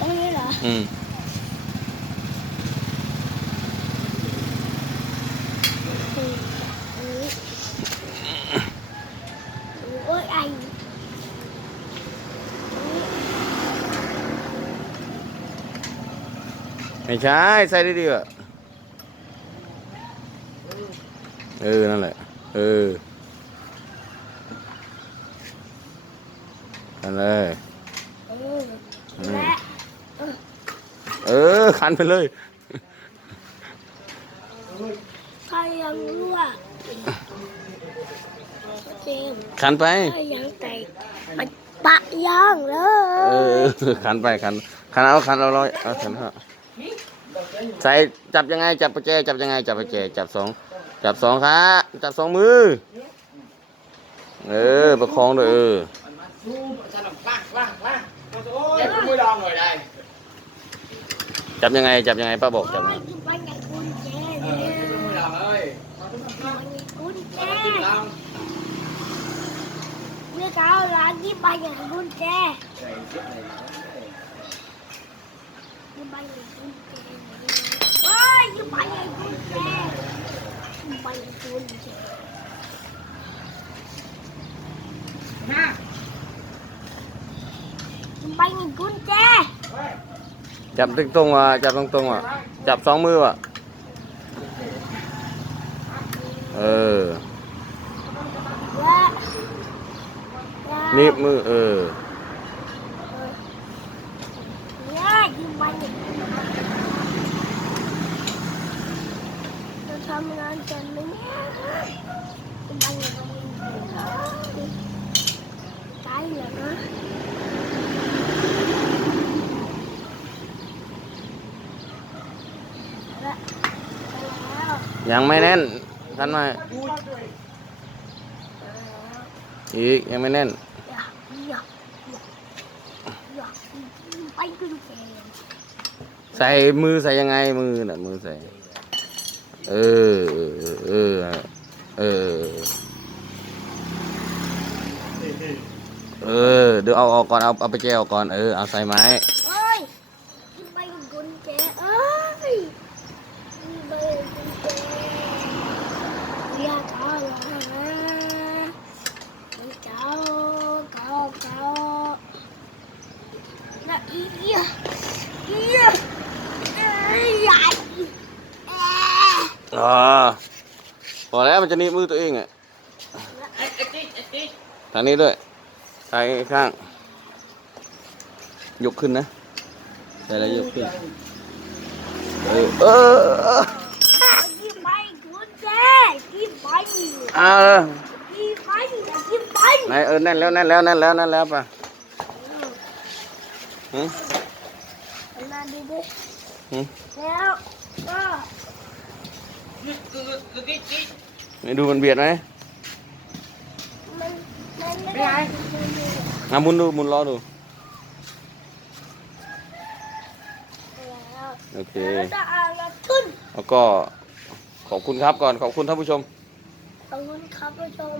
ตรงนี้เหรอ อืมอืมอันนี้โอ้ยไออันนี้ไม่ใช่ ใส่ได้ดีอะเออ นั่นแหละ เออนั่นเลย เออ และ เออคันไปเลยใครยังรั่วเจมส์คันไปใครยังแตกมันปะย่างเลเอยอคันไปคันคันเอาคันเอาร้อยเอาคันเอาใส่จับยังไง จับประแจจับยังไง จับประแจจับสองจับสองขาจับสองมือ เออ ประคองด้วยเออเจ็บมือลองหน่อยได้ จับยังไง จับยังไงป้าบอกจับยังไงโอ้ยกินไปอย่างกุญแจเอเนี่อยมือลองเอ้ยกุญแจติดลองเมื่อเช้าร้านที่ไปอย่างกุญแจที่ไปอย่างกุญแจโอ้ยที่ไปอย่างกุญแจที่ไปอย่างกุญแจมาที่ไปอย่างกุญแจ จับตรงตรงๆว่ะจับตรงตรงๆว่ะจับสองมือว่ะเออนี่มือเออนี่ยที่ไปอย่างกุญแจจะทำงานกันไหมเนี่ยที่ไปอย่างกุญแลเหรอนะไปแล้ว ยังไม่แน่นทันไหมอีกยังไม่แน่นใส่มือใส่ยังไงมือน่ะมือใส่เออเออเออเออเออเดี๋ยวเอาออกก่อนเอาเอาไปแจออกก่อนเออเอาใส่ไม้เอ้ยไปกุญแจเอ้ย อย่าท้อเลยนะเจ้าเจ้าเจ้าและอีเอียเอียเอ้ยใหญ่เออพอแล้วมันจะหนีบมือตัวเองอะทางนี้ด้วยทางข้าง ยกขึ้นนะใส่แล้วยกขึ้น เออเออเออที่ไปกุญแจที่ไปเอาเโอเคแล้วจะเอาละขึ้นแล้วก็ขอบคุณครับก่อนขอบคุณท่านผู้ชม ขอบคุณครับผู้ชม